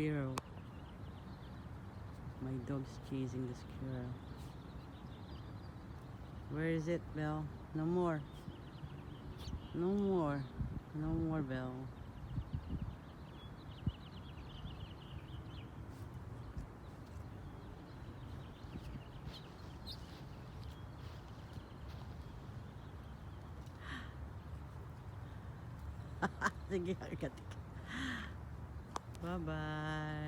squirrel. My dog's chasing the squirrel. Where is it, Belle? No more. No more. No more, Belle. Sige, agad. Bye-bye.